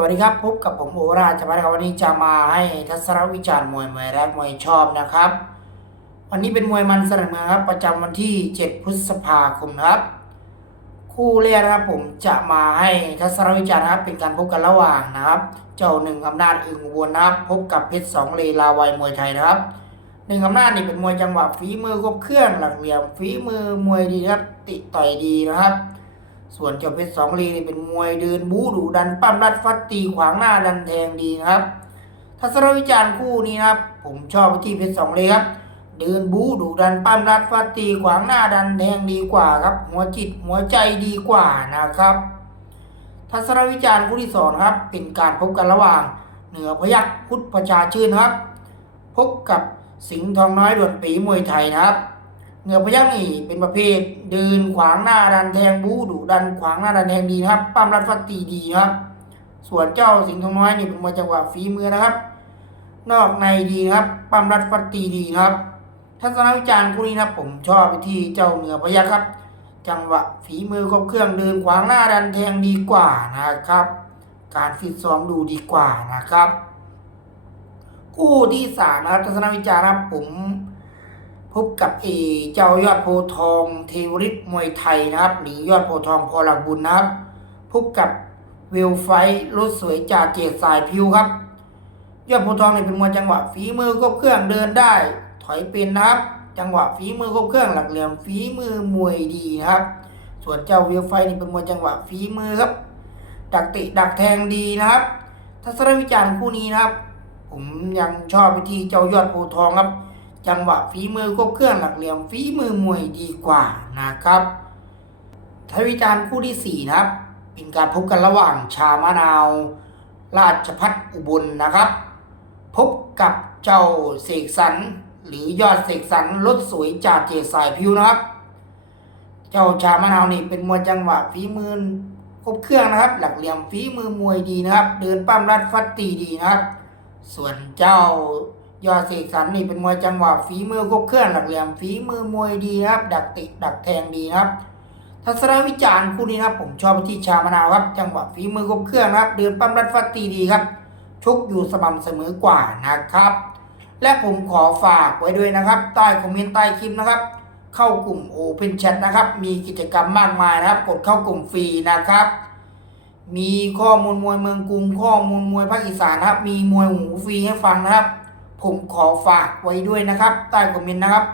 วัสดีครับพบกับผมโอราชพัฒน์ครับวันนี้จะมาให้ทัศนวิจารณ์มวยมวยแรกมวยชอบนะครับ วันนี้เป็นมวยมันสนับเมืองครับ ประจำวันที่ 7 พฤษภาคมนครับ คู่แรกนะครับผมจะมาให้ทัศนวิจารณ์ครับ เป็นการพบกันระหว่างนะครับ เจ้าหนึ่งอำนาจอึ่งอุบลนะครับพบกับเพชรสองเลลาวัยมวยไทยนะครับหนึ่งอำนาจนี่เป็นมวยจังหวะฝีมือครบเครื่องหลักเหลี่ยมฝีมือมวยดีครับติต่อยดีนะครับ ส่วนเจ้าเพชรสองลีนี่เป็นมวยเดินบู๊ดุดันปั้มรัดฟัดตีขวางหน้าดันแทงดีนะครับทัศนวิจารณ์คู่นี้นะครับ ผมชอบที่เพชรสองลีครับเดินบู๊ดุดันปั้มรัดฟัดตีขวางหน้าดันแทงดีกว่าครับ หัวจิตหัวใจดีกว่านะครับทัศนวิจารณ์คู่ที่สองครับ เป็นการพบกันระหว่าง เหนือพยักพุทธประชาชื่นครับ พบกับสิงห์ทองน้อยด่วนปีมวยไทยนะครับ เหนือพยักนี่เป็นประเภทเดินขวางหน้าดันแทงบูดุดันขวางหน้าดันแทงดีนะครับปั้มรัดฟัดตีดีครับ ส่วนเจ้าสิงห์ทองน้อยนี่เป็นมวยจังหวะฝีมือนะครับ นอกในดีครับปั้มรัดฟัดตีดีนะครับทัศนวิจารณ์คู่นี้นะผมชอบไปที่เจ้าเหนือพยักครับ จังหวะฝีมือครบเครื่องเดินขวางหน้าดันแทงดีกว่านะครับ การฟิตซ้อมดูดีกว่านะครับ คู่ที่สามนะครับทัศนวิจารณ์ครับผม พบกับเอเจ้ายอดโพทองเทวริตมวยไทยนะครับหรือยอดโพทองพอหลักบุญนะครับ พบกับเวลไฟรถสวยจ่าเจดสายพิวครับ ยอดโพทองเนี่ยเป็นมวยจังหวะฝีมือครบเครื่องเดินได้ ถอยเป็นนะครับ จังหวะฝีมือครบเครื่องหลักเหลี่ยมฝีมือมวยดีนะครับ ส่วนเจ้าเวลไฟนี่เป็นมวยจังหวะฝีมือครับ ดักติดักแทงดีนะครับ ทัศนวิจารณ์คู่นี้นะครับ ผมยังชอบไปที่เจ้ายอดโพทองครับ จังหวะฝีมือครบเครื่องหลักเหลี่ยมฝีมือมวยดีกว่านะครับทวิจารณ์คู่ที่สี่นะครับ เป็นการพบกันระหว่างชามะนาว ราชพัฒอุบลนะครับ พบกับเจ้าเสกสรรหรือยอดเสกสรรรถสวยจากเจสายพิวนะครับ เจ้าชามะนาวนี่เป็นมวยจังหวะฝีมือครบเครื่องนะครับ หลักเหลี่ยมฝีมือมวยดีนะครับ เดินปั้มรัดฟัดตีดีนะครับ ส่วนเจ้า ยอดเสกสรรนี่เป็นมวยจังหวะฝีมือครบเครื่องหลักเหลี่ยมฝีมือมวยดีครับ ดักติดดักแทงดีครับ ทัศนวิจารณ์คู่นี้นะครับ ผมชอบที่ชามนาวครับ จังหวะฝีมือครบเครื่องครับ เดินปั้มรัดฟัดตีดีครับชกอยู่สม่ำเสมอกว่านะครับ และผมขอฝากไว้ด้วยนะครับ ใต้คอมเมนต์ใต้คลิปนะครับ เข้ากลุ่มโอเพนแชทนะครับ มีกิจกรรมมากมายนะครับ กดเข้ากลุ่มฟรีนะครับมีข้อมูลมวยเมืองกรุงข้อมูลมวยภาคอีสานนะครับ มีมวยหูฟรีให้ฟังนะครับ ผมขอฝากไว้ด้วยนะครับ ใต้คอมเมนต์นะครับ